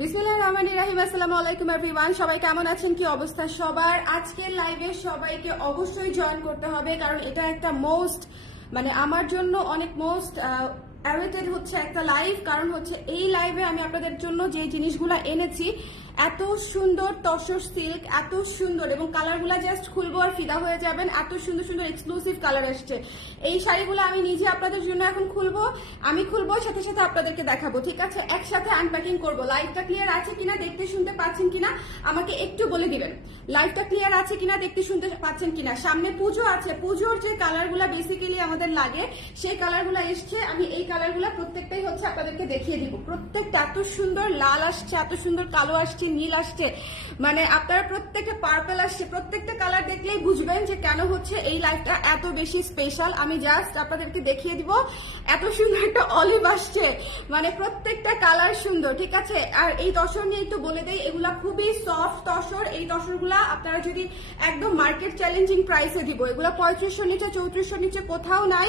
বিসমিল্লাহির রহমানির রহিম। আসসালামু আলাইকুম এভরিওয়ান, সবাই কেমন আছেন, কি অবস্থা সবার? আজকের লাইভে সবাইকে অবশ্যই জয়েন করতে হবে, কারণ এটা একটা আমার জন্য অনেক অ্যাওয়েটেড হচ্ছে একটা লাইভ। কারণ হচ্ছে এই লাইভে আমি আপনাদের জন্য যে জিনিসগুলো এনেছি, এত সুন্দর তসর সিল্ক, এত সুন্দর, এবং কালারগুলো জাস্ট খুলবো আর ফিদা হয়ে যাবেন। এত সুন্দর সুন্দর এক্সক্লুসিভ কালার আসছে। এই শাড়িগুলো আমি নিজে আপনাদের জন্য এখন খুলবো, সাথে সাথে আপনাদেরকে দেখাবো, ঠিক আছে? একসাথে আনপ্যাকিং করবো। লাইভটা ক্লিয়ার আছে কিনা, দেখতে শুনতে পাচ্ছেন কিনা আমাকে একটু বলে দিবেন। লাইভটা ক্লিয়ার আছে কিনা, দেখতে শুনতে পাচ্ছেন কিনা। সামনে পুজো আছে, পুজোর যে কালারগুলো বেসিক্যালি আমাদের লাগে সেই কালারগুলো এসছে। আমি এই কালারগুলো প্রত্যেকটাই হচ্ছে আপনাদেরকে দেখিয়ে দিব। প্রত্যেকটা এত সুন্দর লাল আসছে, এত সুন্দর কালো আসছে, নীল আসছে, আপনারা প্রত্যেকটা পার্পল আসছে। প্রত্যেকটা কালার দেখলেই বুঝবেন যে কেন হচ্ছে এই লাইভটা এত বেশি স্পেশাল। আমি জাস্ট আপনাদেরকে দেখিয়ে দিব। এত সুন্দর একটা অলিভ আসছে, প্রত্যেকটা কালার সুন্দর, ঠিক আছে? আর এই তসর নিয়ে একটু বলে দেই, এগুলা খুবই সফট তসর। এই তসরগুলা আপনারা যদি একদম মার্কেট চ্যালেঞ্জিং প্রাইসে দিব, এগুলা 3500 নিচে 3400 নিচে কোথাও নাই।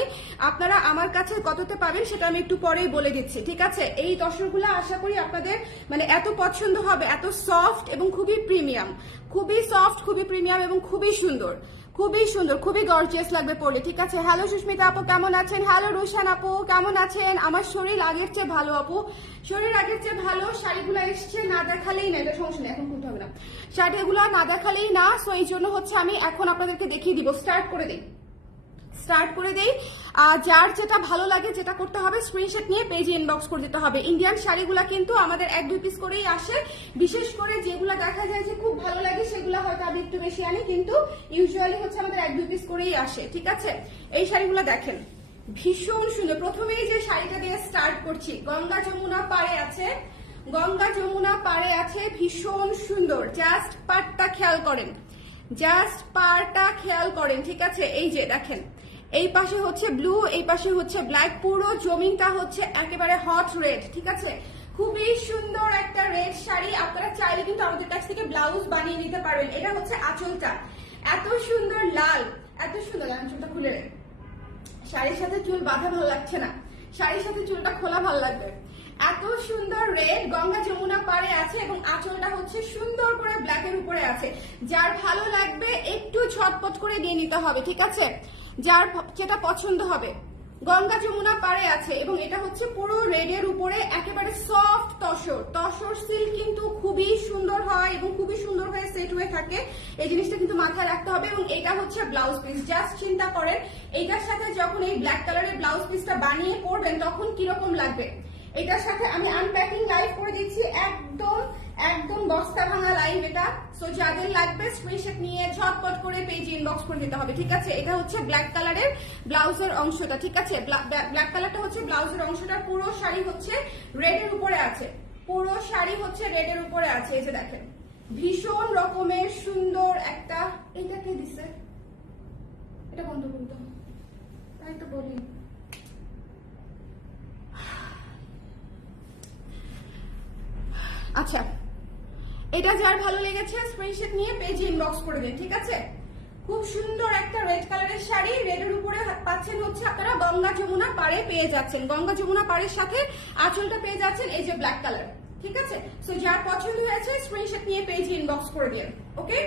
আপনারা আমার কাছে কততে পাবেন সেটা আমি একটু পরেই বলে দিচ্ছি, ঠিক আছে? এই তসরগুলা আশা করি আপনাদের এত পছন্দ হবে, এত সফট এবং খুবই প্রিমিয়াম, খুবই সফট, খুবই প্রিমিয়াম এবং খুবই সুন্দর, খুবই সুন্দর, খুবই গর্জিয়াস লাগবে পরলে, ঠিক আছে? হ্যালো সুস্মিতা আপু, কেমন আছেন? হ্যালো রুশান আপু, কেমন আছেন? আমার শরীর আগের চেয়ে ভালো আপু, শরীর আগের চেয়ে ভালো। শাড়িগুলো এসছে, না দেখালেই না, এটা সমস্যা নেই, এখন খুলতে হবে না। শাড়িগুলো না দেখালেই না, সো এই জন্য হচ্ছে আমি এখন আপনাদেরকে দেখিয়ে দিব। স্টার্ট করে দেই। যার যেটা ভালো লাগে, যেটা করতে হবে, স্ক্রিনশট নিয়ে পেজে ইনবক্স করে দিতে হবে। ইন্ডিয়ান শাড়িগুলা কিন্তু আমাদের 1-2 পিস করেই আসে। বিশেষ করে যেগুলা দেখা যায় যে খুব ভালো লাগে সেগুলো হয়তো আমি একটু বেশি আনি, কিন্তু ইউজুয়ালি হচ্ছে আমাদের 1-2 পিস করেই আসে, ঠিক আছে? এই শাড়িগুলো দেখেন, ভীষণ সুন্দর। প্রথমেই যে শাড়িটা দিয়ে স্টার্ট করছি, গঙ্গা যমুনা পাড়ে আছে, গঙ্গা যমুনা পাড়ে আছে, ভীষণ সুন্দর। জাস্ট পাড়টা খেয়াল করেন, জাস্ট পাড়টা খেয়াল করেন, ঠিক আছে? এই যে দেখেন, এই পাশে হচ্ছে ব্লু, এই পাশে হচ্ছে ব্ল্যাক, পুরো জমিনটা হচ্ছে একেবারে হট রেড, ঠিক আছে? খুবই সুন্দর একটা রেড শাড়ি। আপনারা চাইলে কিন্তু আমাদের কাছ থেকে ব্লাউজ বানিয়ে নিতে পারবেন। এটা হচ্ছে আঁচলটা, এত সুন্দর লাল, এত সুন্দর। আমি চুলটা খুলে রে, শাড়ির সাথে চুল বাঁধা ভালো লাগছে না, শাড়ির সাথে চুলটা খোলা ভালো লাগবে। এত সুন্দর রেড, গঙ্গা যমুনা পাড়ে আছে এবং আঁচলটা হচ্ছে সুন্দর করে ব্ল্যাকের উপরে আছে। যার ভালো লাগবে একটু ঝটপট করে নিয়ে নিতে হবে, ঠিক আছে? যার যেটা পছন্দ হবে। গঙ্গা যমুনা পাড়ে আছে এবং এটা হচ্ছে পুরো রেডের উপরে একেবারে সফট তসর। তসর সিল্ক কিন্তু খুবই সুন্দর হয় এবং খুবই সুন্দর হয়ে সেট হয়ে থাকে, এই জিনিসটা কিন্তু মাথায় রাখতে হবে। এবং এটা হচ্ছে ব্লাউজ পিস। জাস্ট চিন্তা করেন, এইটার সাথে যখন এই ব্ল্যাক কালারের ব্লাউজ পিসটা বানিয়ে পরবেন তখন কিরকম লাগবে। এটার সাথে আমি আনপ্যাকিং লাইভ করে দিচ্ছি, একদম একদম বস্তা ভাঙা লাইভ এটা। সো যাদের লাগবে স্ক্রিনশট নিয়ে ঝটপট করে পেজে ইনবক্স করে দিতে হবে, ঠিক আছে? এটা হচ্ছে ব্ল্যাক কালারের ব্লাউজের অংশটা, ঠিক আছে? ব্ল্যাক কালারটা হচ্ছে ব্লাউজের অংশটা। পুরো শাড়ি হচ্ছে রেডের উপরে আছে, পুরো শাড়ি হচ্ছে রেডের উপরে আছে। এই যে দেখেন, ভীষণ রকমের সুন্দর একটা। এটা কে দিছে? এটা বন্ধ করতে হবে, তাই তো বলি। আচ্ছা, এটা যার ভালো লেগেছে স্ক্রিনশট নিয়ে পেজে ইনবক্স করে দিন, ঠিক আছে? খুব সুন্দর একটা রেড কালারের শাড়ি, রেডের উপরে পাচ্ছেন হচ্ছে আপনারা গঙ্গা যমুনা পাড়ে পেয়ে যাচ্ছেন। গঙ্গা যমুনা পাড়ের সাথে আঁচলটা পেয়ে যাচ্ছেন এই যে ব্ল্যাক কালার, ঠিক আছে? সো যার পছন্দ হয়েছে স্ক্রিনশট নিয়ে পেজে ইনবক্স করে দিন, ওকে?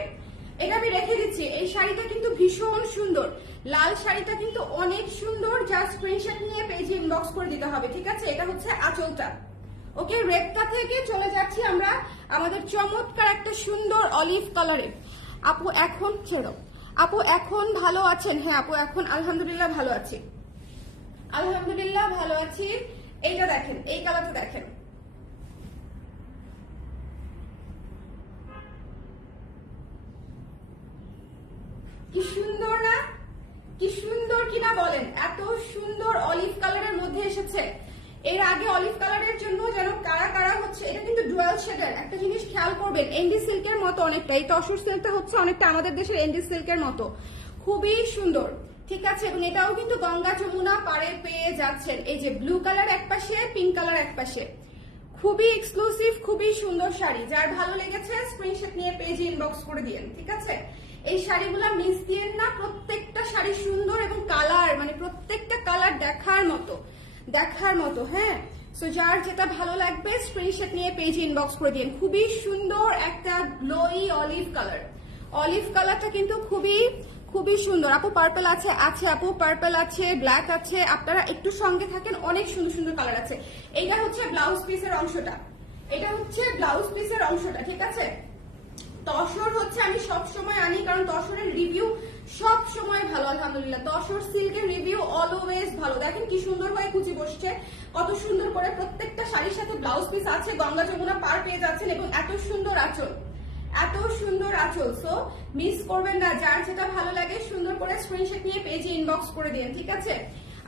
এটা আমি রেখে দিচ্ছি। এই শাড়িটা কিন্তু ভীষণ সুন্দর, লাল শাড়িটা কিন্তু অনেক সুন্দর। যার স্ক্রিনশট নিয়ে পেজে ইনবক্স করে দিতে হবে, ঠিক আছে? এটা হচ্ছে আঁচলটা, ওকে? রেডটা থেকে চলে যাচ্ছি আমরা আমাদের চমৎকার একটা সুন্দর অলিভ কালারে। আপু এখন ছেড়ো, আপু এখন ভালো আছেন? হ্যাঁ আপু, এখন আলহামদুলিল্লাহ ভালো আছি, আলহামদুলিল্লাহ ভালো আছি। এইটা দেখেন, এই কালারটা দেখেন, কি সুন্দর না? কি সুন্দর কিনা বলেন? এত সুন্দর অলিভ কালারের মধ্যে এসেছে। এর আগে অলিভ কালারের জন্য যেন কারা কারা হচ্ছে, এটা কিন্তু ডুয়াল শেডের। একটা জিনিস খেয়াল করবেন, এন্ডি সিল্কের মতো অনেকটা, এই তসর সিল্কটা হচ্ছে অনেকটা আমাদের দেশের এন্ডি সিল্কের মতো, খুবই সুন্দর, ঠিক আছে? এবং এটাও কিন্তু গঙ্গা যমুনা পাড়ে পেয়ে যাচ্ছেন। এই যে ব্লু কালার এক পাশে, পিঙ্ক কালার এক পাশে, খুবই এক্সক্লুসিভ, খুবই সুন্দর শাড়ি। যার ভালো লেগেছে স্ক্রিনশট নিয়ে পেজে ইনবক্স করে দিয়েন, ঠিক আছে? এই শাড়িগুলো মিস দিয়েন না, প্রত্যেকটা শাড়ি সুন্দর এবং কালার প্রত্যেকটা কালার দেখার মতো, দেখার মতো। হ্যাঁ, সো যার যেটা ভালো লাগবে স্ক্রিনশট নিয়ে পেজে ইনবক্স করে দিন। খুবই সুন্দর একটা গ্লোই অলিভ কালার, অলিভ কালারটা কিন্তু খুবই খুবই সুন্দর। আপু পার্পল আছে? আছে আপু, পার্পল আছে, ব্ল্যাক আছে, আপনারা একটু সঙ্গে থাকেন, অনেক সুন্দর সুন্দর কালার আছে। এইটা হচ্ছে ব্লাউজ পিসের অংশটা, এটা হচ্ছে ব্লাউজ পিসের অংশটা, ঠিক আছে। তসর হচ্ছে আমি সব সময় আনি, কারণ তসরের রিভিউ সব সময় ভালো, আলহামদুলিল্লাহ। তসর সিল্কের রিভিউ অলওয়েজ ভালো। দেখেন কি সুন্দর হয়ে কুচি বসছে, কত সুন্দর করে প্রত্যেকটা শাড়ির সাথে ব্লাউজ পিস আছে, গঙ্গা যমুনা পার পেয়ে যাচ্ছেন, এবং এত সুন্দর আঁচল, এত সুন্দর আঁচল। সো মিস করবেন না, যার যেটা ভালো লাগে সুন্দর করে স্ক্রিনশট নিয়ে পেজে ইনবক্স করে দিন, ঠিক আছে।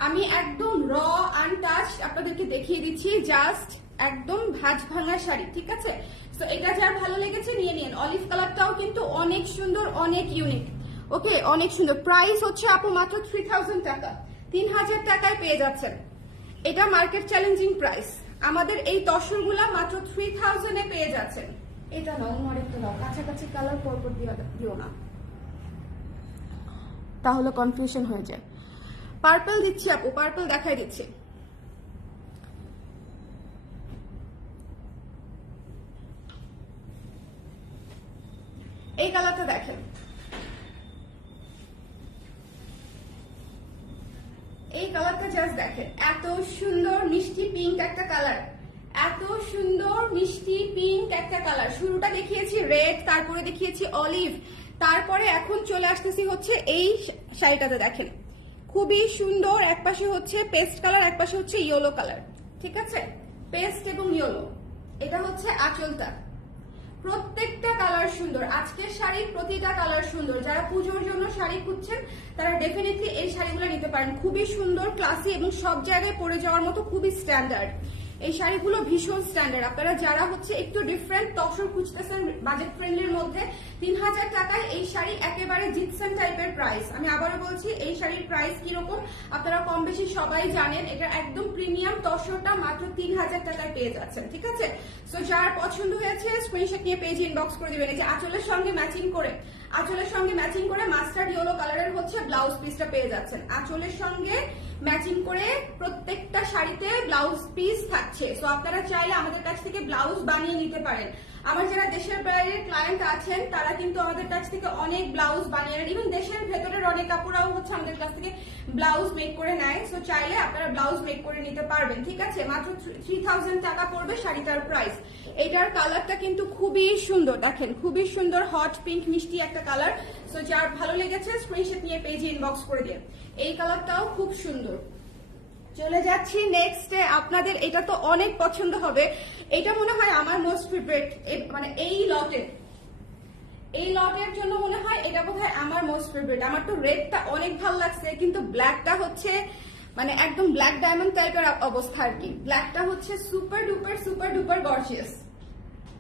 আমি একদম র আনটাচ আপনাদেরকে দেখিয়ে দিচ্ছি, জাস্ট একদম ভাঁজ ভাঙা শাড়ি, ঠিক আছে। তো এটা যার ভালো লেগেছে নিয়ে নিন। অলিভ কালারটাও কিন্তু অনেক সুন্দর, অনেক ইউনিক, ওকে, অনেক সুন্দর। প্রাইস হচ্ছে আপু মাত্র 3000 টাকা, 3000 টাকায় পেয়ে যাচ্ছেন। এটা মার্কেট চ্যালেঞ্জিং প্রাইস। আমাদের এই তসরগুলা মাত্র 3000 এ পেয়ে যাচ্ছেন। এটা নাও, অন্য আরেকটা নাও, কাছাকাছি কালার পরপর দিও না, তাহলে কনফিউশন হয়ে যায়। পার্পল দিচ্ছি আপু, পার্পল দেখাই দিচ্ছি। এই কালারটা দেখেন, এই কালারটা জাস্ট দেখেন, এত সুন্দর মিষ্টি পিঙ্ক একটা কালার, এত সুন্দর মিষ্টি পিঙ্ক একটা কালার। শুরুটা দেখিয়েছি রেড, তারপরে দেখিয়েছি অলিভ, তারপরে এখন চলে আসতেছি হচ্ছে এই শাড়িটাতে দেখেন, খুবই সুন্দর। একপাশে হচ্ছে পেস্ট কালার, একপাশে হচ্ছে ইয়েলো কালার, ঠিক আছে, পেস্ট এবং ইয়েলো। এটা হচ্ছে আঁচলটা, প্রত্যেকটা কালার সুন্দর। আজকের শাড়ির প্রতিটা কালার সুন্দর। যারা পুজোর জন্য শাড়ি খুঁজছেন তারা ডেফিনেটলি এই শাড়িগুলো নিতে পারেন। খুবই সুন্দর, ক্লাসি এবং সব জায়গায় পরে যাওয়ার মতো, খুবই স্ট্যান্ডার্ড। এই শাড়িগুলো ভীষণ স্ট্যান্ডার্ড। আপনারা যারা হচ্ছে একটু ডিফারেন্ট তসর খুঁজতেছেন বাজেট ফ্রেন্ডলির মধ্যে, 3000 টাকায় এই শাড়ি একেবারে জিপসাম টাইপের প্রাইস। আমি আবারও বলছি, এই শাড়ির প্রাইস কিরকম আপনারা কম বেশি সবাই জানেন। এটা একদম প্রিমিয়াম তসরটা মাত্র 3000 টাকায় পেয়ে যাচ্ছেন, ঠিক আছে। সো যার পছন্দ হয়েছে স্ক্রিনশট নিয়ে পেজে ইনবক্স করে দিবেন। এই যে আঁচলের সঙ্গে ম্যাচিং করে, আঁচলের সঙ্গে ম্যাচিং করে মাস্টার্ড ইয়েলো কালারের হচ্ছে ব্লাউজ পিসটা পেয়ে যাচ্ছেন। আঁচলের সঙ্গে ম্যাচিং করে প্রত্যেকটা শাড়িতে ব্লাউজ পিস থাকছে। সো আপনারা চাইলে আমাদের কাছ থেকে ব্লাউজ বানিয়ে নিতে পারেন। আমার যারা দেশের বাইরের ক্লায়েন্ট আছেন তারা কিন্তু আমাদের কাছ থেকে অনেক ব্লাউজ বানিয়ে নেন। ইভেন দেশের ভেতরের অনেক কাপড়াও হচ্ছে আমাদের কাছ থেকে ব্লাউজ মেক করে নেয়। সো চাইলে আপনারা ব্লাউজ মেক করে নিতে পারবেন, ঠিক আছে। মাত্র 3000 টাকা পড়বে শাড়িটার প্রাইস। এটার কালারটা কিন্তু খুবই সুন্দর, দেখেন খুবই সুন্দর, হট পিঙ্ক মিষ্টি একটা কালার। সো যার ভালো লেগেছে স্ক্রিনশট নিয়ে পেজে ইনবক্স করে দিন। এই কালারটাও খুব সুন্দর। চলে যাচ্ছি নেক্সটে। আপনাদের এটা তো অনেক পছন্দ হবে, এটা মনে হয় আমার মোস্ট ফেভারিট, মানে এই লটের জন্য মনে হয় এটা বোধহয় আমার মোস্ট ফেভারিট। আমার তো রেডটা অনেক ভালো লাগছে, কিন্তু ব্ল্যাকটা হচ্ছে মানে একদম ব্ল্যাক ডায়মন্ড টাইপের অবস্থা আর কি। ব্ল্যাকটা হচ্ছে সুপার ডুপার গর্জিয়াস,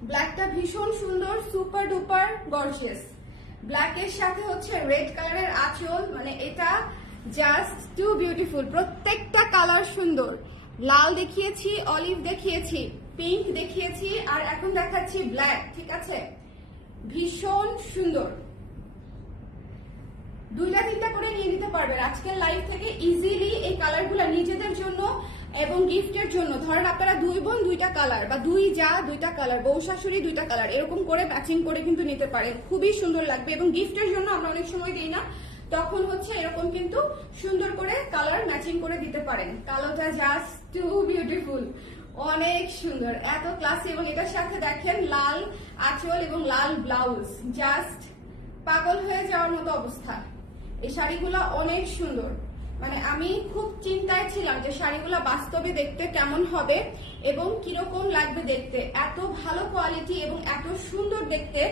ব্ল্যাকটা ভীষণ সুন্দর, সুপার ডুপার গর্জিয়াস। ব্ল্যাকের সাথে হচ্ছে রেড কালারের আঁচল, মানে এটা জাস্ট টু বিউটিফুল। প্রত্যেকটা কালার সুন্দর। লাল দেখিয়েছি, অলিভ দেখিয়েছি, পিঙ্ক দেখিয়েছি, আর এখন দেখাচ্ছি ব্ল্যাক, ঠিক আছে। ভীষণ সুন্দর। 2-3টা করে নিয়ে নিতে পারবেন আজকের লাইভ থেকে ইজিলি। এই কালারগুলো নিজেদের জন্য এবং গিফটের জন্য, ধরেন আপনারা 2 বোন 2টা কালার, বা 2 যা 2টা কালার, বউ শাশুড়ি 2টা কালার, এরকম করে ম্যাচিং করে কিন্তু নিতে পারেন, খুবই সুন্দর লাগবে। এবং গিফটের জন্য আমরা অনেক সময় দিই না, তখন হচ্ছে এরকম কিন্তু সুন্দর করে কালার ম্যাচিং করে দিতে পারেন। কালোটা জাস্ট টু বিউটিফুল, অনেক সুন্দর, এত ক্লাসি। এবং এটার সাথে দেখেন লাল আঁচল এবং লাল ব্লাউজ, জাস্ট পাগল হয়ে যাওয়ার মতো অবস্থা। এই শাড়িগুলো অনেক সুন্দর, মানে আমি খুব চিন্তায় ছিলাম যে শাড়িগুলো বাস্তবে দেখতে কেমন হবে এবং কিরকম লাগবে দেখতে। এত ভালো কোয়ালিটি এবং এত সুন্দর দেখতে,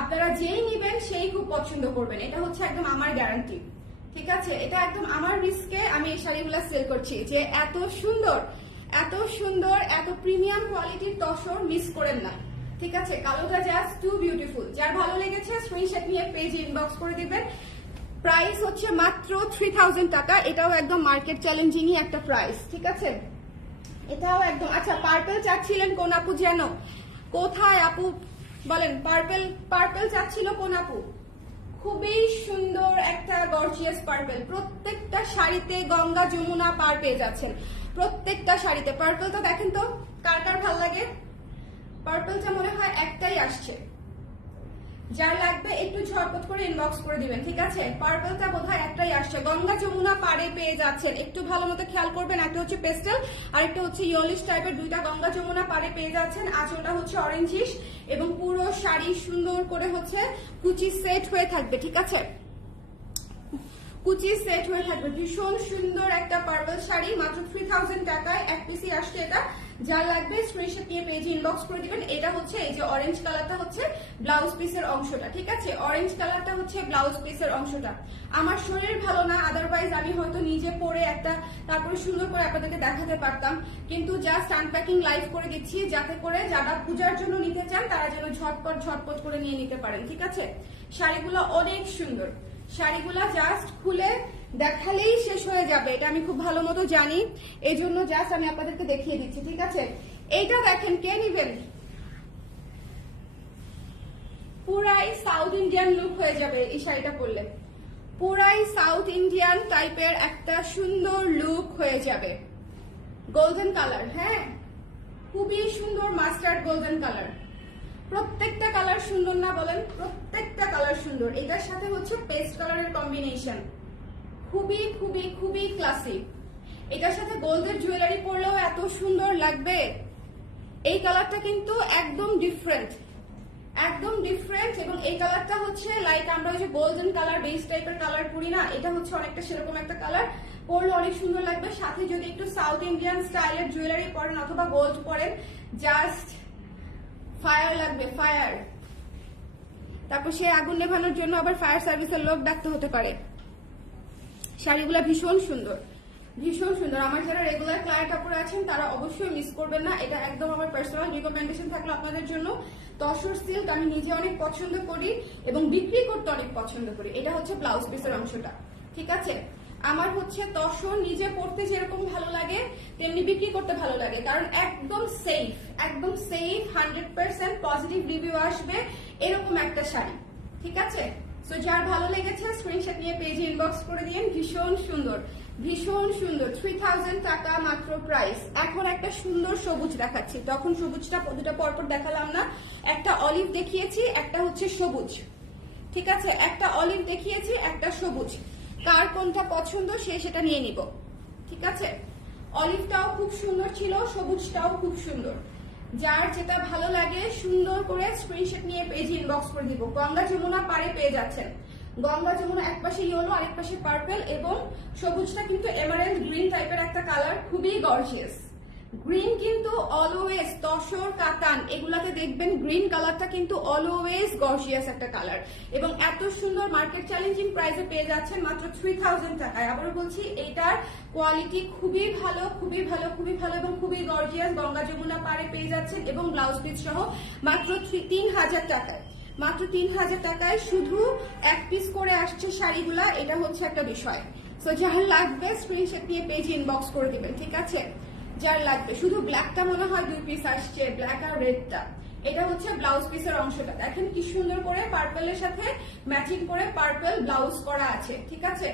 আপনারা যেই নিবেন সেই খুব পছন্দ করবেন। এটা হচ্ছে একদম আমার গ্যারান্টি, ঠিক আছে। এটা একদম আমার রিস্কে আমি এই শাড়িগুলো সেল করছি, যে এত সুন্দর এত প্রিমিয়াম কোয়ালিটির তসর মিস করেন না, ঠিক আছে। কালোটা জাস্ট টু বিউটিফুল। যার ভালো লেগেছে স্ক্রিনশট নিয়ে পেজে ইনবক্স করে দিবেন। প্রাইস হচ্ছে মাত্র 3000 টাকা। এটাও একদম মার্কেট চ্যালেঞ্জিংই একটা প্রাইস, ঠিক আছে। এটাও একদম। আচ্ছা, পার্পল চাচ্ছিলেন কোন আপু যেন? কোথায় আপু বলেন? পার্পল চাচ্ছিল কোন আপু? খুবই সুন্দর একটা গর্জিয়াস পার্পল। প্রত্যেকটা শাড়িতে গঙ্গা যমুনা পার পেয়ে যাচ্ছেন। প্রত্যেকটা শাড়িতে। পার্পলটা দেখেন তো কার কার ভালো লাগে, পার্পলটা মনে হয় একটাই আসছে, যার লাগবে একটু ঝটপট করে ইনবক্স করে দিবেন, ঠিক আছে? পার্পলটা বোধহয় একটাই আসছে। গঙ্গা যমুনা পাড়ে পেয়ে যাচ্ছেন, একটু ভালো মতো খেয়াল করবেন। একটা হচ্ছে পেস্টেল আর একটা হচ্ছে ইয়েলোইশ টাইপের, দুইটা গঙ্গা যমুনা পাড়ে পেয়ে যাচ্ছেন। আঁচলটা হচ্ছে অরেঞ্জিশ এবং পুরো শাড়ি সুন্দর করে হচ্ছে কুচি সেট হয়ে থাকবে, ঠিক আছে? কুচি সেট হয়ে থাকবে। ভীষণ সুন্দর একটা পার্পল শাড়ি, মাত্র 3000 টাকায় এক পিসি আসছে এটা। যার লাগবে স্ক্রিনশট নিয়ে পেজে ইনবক্স করে দিবেন। এটা হচ্ছে এই যে অরেঞ্জ কালারটা হচ্ছে ব্লাউজ পিসের অংশটা, ঠিক আছে? অরেঞ্জ কালারটা হচ্ছে ব্লাউজ পিসের অংশটা। আমার শরীর ভালো না, আদারওয়াইজ আমি হয়তো নিজে পরে একটা তারপরে সুন্দর করে আপনাদেরকে দেখাতে পারতাম, কিন্তু জাস্ট আনপ্যাকিং লাইভ করে দিচ্ছি যাতে করে যারা পূজার জন্য নিতে চান তারা যেন ঝটপট করে নিয়ে নিতে পারেন, ঠিক আছে? শাড়িগুলো অনেক সুন্দর, শাড়িগুলা জাস্ট খুলে দেখালেই শেষ হয়ে যাবে, এটা আমি খুব ভালো মতো জানি, এই জন্য জাস্ট আমি আপনাদেরকে দেখিয়ে দিচ্ছি, ঠিক আছে? এইটা দেখেন, কে নিবেন? পুরাই সাউথ ইন্ডিয়ান লুক হয়ে যাবে এই শাড়িটা পরলে, পুরাই সাউথ ইন্ডিয়ান টাইপের একটা সুন্দর লুক হয়ে যাবে। গোল্ডেন কালার, হ্যাঁ খুবই সুন্দর মাস্টার্ড গোল্ডেন কালার। প্রত্যেকটা কালার সুন্দর না বলেন? প্রত্যেকটা কালার সুন্দর। এটার সাথে হচ্ছে পেস্ট কালারের কম্বিনেশন, খুবই খুবই খুবই ক্লাসিক। এটার সাথে গোল্ডের জুয়েলারি পরলেও এত সুন্দর লাগবে। এই কালারটা কিন্তু একদম ডিফারেন্ট, একদম ডিফারেন্ট। এবং এই কালারটা হচ্ছে লাইক আমরা ওই যে গোল্ডেন কালার বেস টাইপের কালার পরি না, এটা হচ্ছে অনেকটা সেরকম একটা কালার, পরলে অনেক সুন্দর লাগবে। সাথে যদি একটু সাউথ ইন্ডিয়ান স্টাইলের জুয়েলারি পরেন অথবা গোল্ড পরেন, জাস্ট ফায়ার লাগবে, ফায়ার। তারপর সে আগুন নেভানোর জন্য আবার ফায়ার সার্ভিসের লোক ডাকতে হতে পারে। শাড়িগুলো ভীষণ সুন্দর, ভীষণ সুন্দর। আমার যারা রেগুলার ক্লায়েন্ট আপুরা আছেন তারা অবশ্যই মিস করবেন না, এটা একদম আমার পার্সোনাল রিকমেন্ডেশন থাকলো আপনাদের জন্য। তসর সিল্ক আমি নিজে অনেক পছন্দ করি এবং বিক্রি করতে অনেক পছন্দ করি। এটা হচ্ছে ব্লাউজ পিসের অংশটা, ঠিক আছে? আমার হচ্ছে তসর নিজে পড়তে যেরকম ভালো লাগে তেমনি বিক্রি করতে ভালো লাগে, কারণ একদম সেফ, একদম সেফ, 100% পজিটিভ রিভিউ আসবে এরকম একটা শাড়ি, ঠিক আছে? সো যার ভালো লেগেছে স্ক্রিনশট নিয়ে পেজে ইনবক্স করে দিন। ভীষণ সুন্দর, ভীষণ সুন্দর, 3000 টাকা মাত্র প্রাইস। এখন একটা সুন্দর সবুজ দেখাচ্ছি, তখন সবুজটা দুটা পরপর দেখালাম না, একটা অলিভ দেখিয়েছি, একটা হচ্ছে সবুজ, ঠিক আছে? একটা অলিভ দেখিয়েছি, একটা সবুজ। কার কোনটা পছন্দ সে সেটা নিয়ে নিব, ঠিক আছে? অলিভটাও খুব সুন্দর ছিল, সবুজটাও খুব সুন্দর। যার যেটা ভালো লাগে সুন্দর করে স্ক্রিনশট নিয়ে পেজে ইনবক্স করে দিব। গঙ্গা যমুনা পাড়ে পেয়ে যাচ্ছেন। গঙ্গা যমুনা এক পাশে ইয়েলো আরেক পাশে পার্পল এবং সবুজটা কিন্তু এমারেল্ড গ্রিন টাইপের একটা কালার, খুবই গর্জিয়াস। গ্রিন কিন্তু অলওয়েজ তসর কাতান এগুলাতে দেখবেন গ্রিন কালারটা কিন্তু অলওয়েজ গর্জিয়াস একটা কালার, এবং এত সুন্দর মার্কেট চ্যালেঞ্জিং প্রাইসে পেয়ে যাচ্ছেন মাত্র 3000 টাকায়। আবারও বলছি এইটার কোয়ালিটি খুবই ভালো, খুবই ভালো, খুবই ভালো এবং খুবই গর্জিয়াস। গঙ্গা যমুনা পাড়ে পেয়ে যাচ্ছেন এবং ব্লাউজ পিস সহ মাত্র 3000 টাকায়, মাত্র 3000 টাকায় শুধু এক পিস করে আসছে শাড়িগুলা, এটা হচ্ছে একটা বিষয়। সো যার লাগবে স্ক্রিনশট নিয়ে পেজে ইনবক্স করে দিবেন, ঠিক আছে? যার লাগবে। শুধু ব্ল্যাকটা মনে হয় 2 পিস আসছে, ব্ল্যাক আর রেডটা। এটা হচ্ছে ব্লাউজ পিসের অংশটা, দেখেন কি সুন্দর করে পার্পলের সাথে ম্যাচিং করে পার্পল ব্লাউজ করা আছে, ঠিক আছে?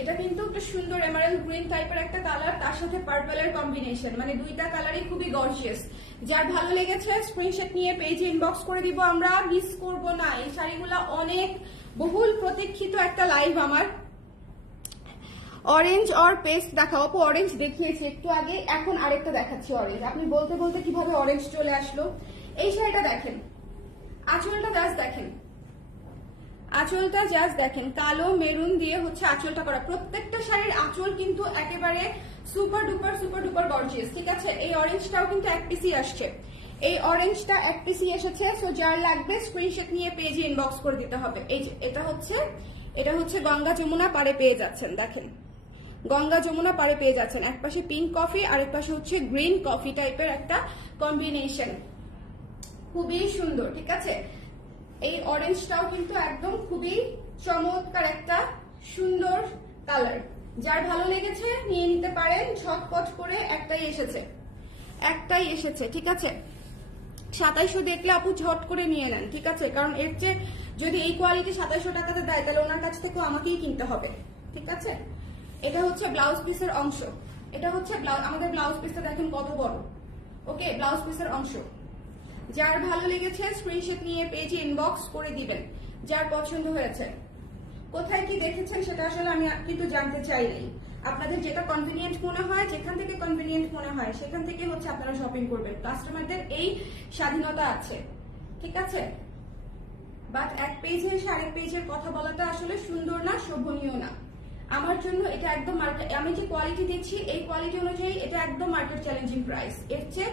এটা কিন্তু একটা সুন্দর এমারেল্ড গ্রিন টাইপের একটা কালার, তার সাথে পার্পলের কম্বিনেশন, মানে দুইটা কালারই খুবই গর্জিয়াস। যার ভালো লেগেছে স্ক্রিনশট নিয়ে পেজে ইনবক্স করে দিব, আমরা মিস করব না। এই শাড়িগুলো অনেক বহুল প্রতীক্ষিত একটা লাইভ আমার। অরেঞ্জ আর পেস্ট দেখাও আপু, অরেঞ্জ দেখিয়েছি একটু আগে, এখন আরেকটা দেখাচ্ছি অরেঞ্জ। আপনি বলতে বলতে কিভাবে অরেঞ্জ চলে আসলো। এই শাড়িটা দেখেন, আঁচলটা জাস্ট দেখেন, আঁচলটা জাস্ট দেখেন, কালো মেরুন দিয়ে হচ্ছে আঁচলটা করা। প্রত্যেকটা শাড়ির আঁচল কিন্তু একেবারে সুপার ডুপার গর্জিয়াস, ঠিক আছে? এই অরেঞ্জটাও কিন্তু এক পিসই আসছে, এই অরেঞ্জটা এক পিসই এসেছে। সো যার লাগবে স্ক্রিনশট নিয়ে পেজে ইনবক্স করে দিতে হবে। এই যে এটা হচ্ছে গঙ্গা যমুনা পাড়ে পেয়ে যাচ্ছেন, দেখেন গঙ্গা যমুনা পাড়ে পেয়ে যাচ্ছেন। এক পাশে পিঙ্ক কফি আর এক পাশে হচ্ছে গ্রিন কফি টাইপের একটা কম্বিনেশন, খুবই সুন্দর, ঠিক আছে? এই অরেঞ্জটাও কিন্তু একদম খুবই চমৎকার একটা সুন্দর কালার। যার ভালো লেগেছে নিয়ে নিতে পারেন ঝটপট করে। একটাই এসেছে, ঠিক আছে? 2700 দেখলে আপু ঝট করে নিয়ে নেন, ঠিক আছে? কারণ এর চেয়ে যদি এই কোয়ালিটি 2700 টাকাতে দেয় তাহলে ওনার কাছ থেকেও আমাকেই কিনতে হবে, ঠিক আছে? এটা হচ্ছে ব্লাউজ পিসের অংশ, এটা হচ্ছে আমাদের ব্লাউজ পিসটা দেখেন কত বড়। ওকে, ব্লাউজ পিসের অংশ। যার ভালো লেগেছে স্ক্রিনশট নিয়ে পেজে ইনবক্স করে দিবেন, যার পছন্দ হয়েছে। কোথায় কি দেখেছেন সেটা আসলে আমি কিন্তু জানতে চাইনি। আপনাদের যেটা কনভিনিয়েন্ট মনে হয়, যেখান থেকে কনভিনিয়েন্ট মনে হয় সেখান থেকে হচ্ছে আপনারা শপিং করবেন। কাস্টমারদের এই স্বাধীনতা আছে, ঠিক আছে? বাট এক পেজে এসে আরেক পেজের কথা বলাটা আসলে সুন্দর না, শোভনীয় না। আমার জন্য এটা একদম মার্কেট, আমি যে কোয়ালিটি দিচ্ছি এই কোয়ালিটি অনুযায়ী এটা একদম মার্কেট চ্যালেঞ্জিং প্রাইস। এর চেয়ে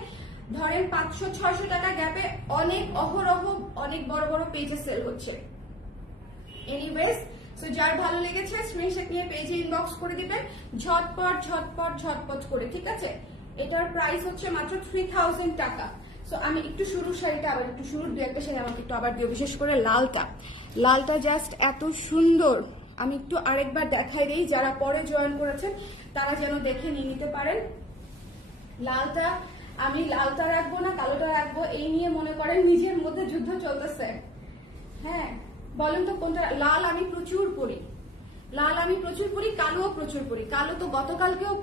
ধরেন 500-600 টাকা গ্যাপে অনেক অহরহ অনেক বড় বড় পেজে সেল হচ্ছে। এনিওয়েজ, সো যার ভালো লেগেছে স্ক্রিনশট নিয়ে পেজে ইনবক্স করে দিবেন ঝটপট ঝটপট ঝটপট করে, ঠিক আছে? এটার প্রাইস হচ্ছে মাত্র 3000 টাকা। সো আমি একটু শুরুর শাড়িটা আবার একটু শুরুর দু একটা শাড়ি আমাকে একটু আবার দিও, বিশেষ করে লালটা জাস্ট এত সুন্দর। আমি একটু আরেকবার দেখাই দিই, যারা পরে জয়েন করেছেন তারা যেন দেখে নিয়ে নিতে পারেন। লালটা আমি লালটা রাখবো না কালোটা রাখবো এই নিয়ে মনে করেন নিজের মধ্যে যুদ্ধ চলতেছে। হ্যাঁ, বলেন তো কোনটা? লাল আমি প্রচুর পরি, কালোও প্রচুর পরি। কালো তো গতকালকেও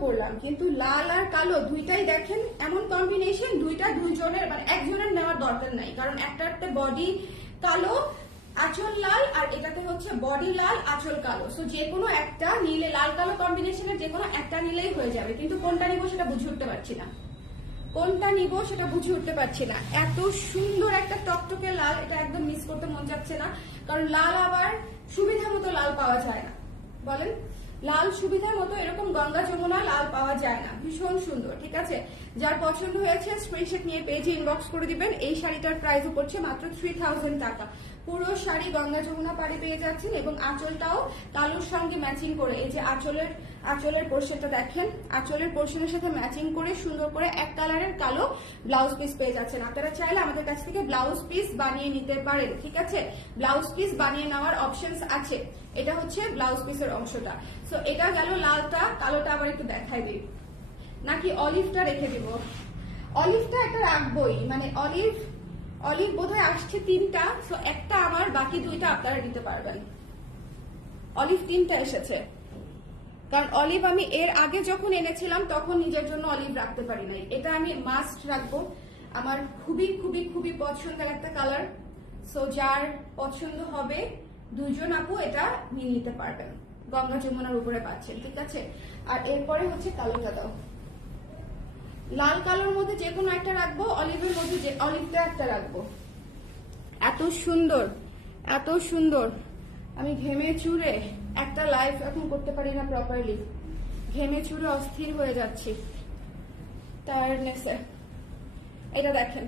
পরলাম, কিন্তু লাল আর কালো দুইটাই দেখেন এমন কম্বিনেশন, দুইটা দুইজনের, মানে একজনের নেওয়ার দরকার নাই। কারণ একটাতে বডি কালো আঁচল লাল, আর এটাতে হচ্ছে বডি লাল আঁচল কালো। সো যে কোনো একটা নিলে, লাল কালো কম্বিনেশনের যে কোনো একটা নিলেই হয়ে যাবে। কিন্তু কোনটা নিবো সেটা বুঝে উঠতে পারছি না। এত সুন্দর একটা টকটকে লাল, এটা একদম মিস করতে মন যাচ্ছে না। কারণ লাল আবার সুবিধা মতো লাল পাওয়া যায় না, বলেন? লাল সুবিধার মতো এরকম গঙ্গা যমুনা লাল পাওয়া যায় না। ভীষণ সুন্দর, ঠিক আছে? যার পছন্দ হয়েছে স্ক্রিনশট নিয়ে পেজে ইনবক্স করে দিবেন। এই শাড়িটার প্রাইস পড়ছে মাত্র 3000 টাকা। পুরো শাড়ি গঙ্গা যমুনা পাড়ি পেয়ে যাচ্ছেন এবং আঁচলটাও কালোর সঙ্গে ম্যাচিং করে। এই যে আঁচলের পোর্শনটা দেখেন, আঁচলের পোর্শনের সাথে ম্যাচিং করে সুন্দর করে এক কালারের কালো ব্লাউজ পিস পেয়ে যাচ্ছেন। আপনারা চাইলে আমাদের কাছ থেকে ব্লাউজ পিস বানিয়ে নিতে পারেন, ঠিক আছে? ব্লাউজ পিস বানিয়ে নেওয়ার অপশনস আছে। এটা হচ্ছে ব্লাউজ পিসের অংশটা। সো এটা গেল লালটা, কালোটা আবার একটু দেখাই দিই, নাকি অলিভটা রেখে দিব? অলিভটা একটা রাখবোই, মানে অলিভ বোধহয় আসছে 3টা। সো একটা আমার, বাকি 2টা আপনারা নিতে পারবেন। অলিভ 3টা এসেছে, কারণ অলিভ আমি এর আগে যখন এনেছিলাম তখন নিজের জন্য অলিভ রাখতে পারি নাই। এটা আমি মাস্ট রাখবো, আমার খুবই খুবই খুবই পছন্দের একটা কালার। সো যার পছন্দ হবে দুইজন আপু এটা নিয়ে নিতে পারবেন, গঙ্গা যমুনার উপরে পাচ্ছেন, ঠিক আছে? আর এরপরে হচ্ছে কালোটা দাও। লাল কালোর মধ্যে যে কোনো একটা রাখবো, অলিভের মধ্যে অলিভটা একটা রাখবো। এত সুন্দর। আমি ঘেমে চুরে একটা লাইভ এখন করতে পারি না প্রপারলি, ঘেমে চুরে অস্থির হয়ে যাচ্ছি টায়ার্ডনেসে। এটা দেখেন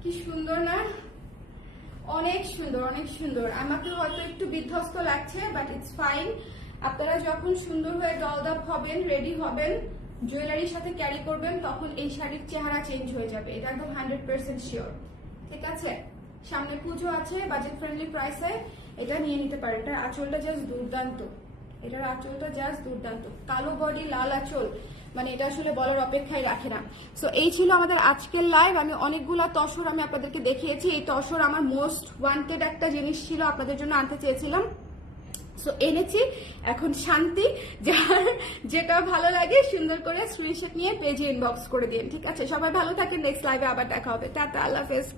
কি সুন্দর না? অনেক সুন্দর। আমাকে হয়তো একটু বিধ্বস্ত লাগছে, বাট ইটস ফাইন। আপনারা যখন সুন্দর হয়ে ডলড আপ হবেন, রেডি হবেন, জুয়েলারির সাথে ক্যারি করবেন, তখন এই শাড়ির চেহারা চেঞ্জ হয়ে যাবে। এটা একদম 100% শিওর, ঠিক আছে? সামনে পুজো আছে, বাজেট ফ্রেন্ডলি প্রাইসে এটা নিয়ে নিতে পারেন। এটার আঁচলটা জাস্ট দুর্দান্ত। কালো বডি লাল আঁচল, মানে এটা আসলে বলার অপেক্ষায় রাখে না। সো এই ছিল আমাদের আজকের লাইভ। আমি অনেকগুলা তসর আমি আপনাদেরকে দেখিয়েছি। এই তসর আমার মোস্ট ওয়ান্টেড একটা জিনিস ছিল, আপনাদের জন্য আনতে চেয়েছিলাম। সো এনেছি, এখন শান্তি। যার যেটা ভালো লাগে সুন্দর করে স্ক্রিনশট নিয়ে পেজে ইনবক্স করে দিন, ঠিক আছে? সবাই ভালো থাকেন, নেক্সট লাইভে আবার দেখা হবে। টাটা, আল্লাহ হাফেজ।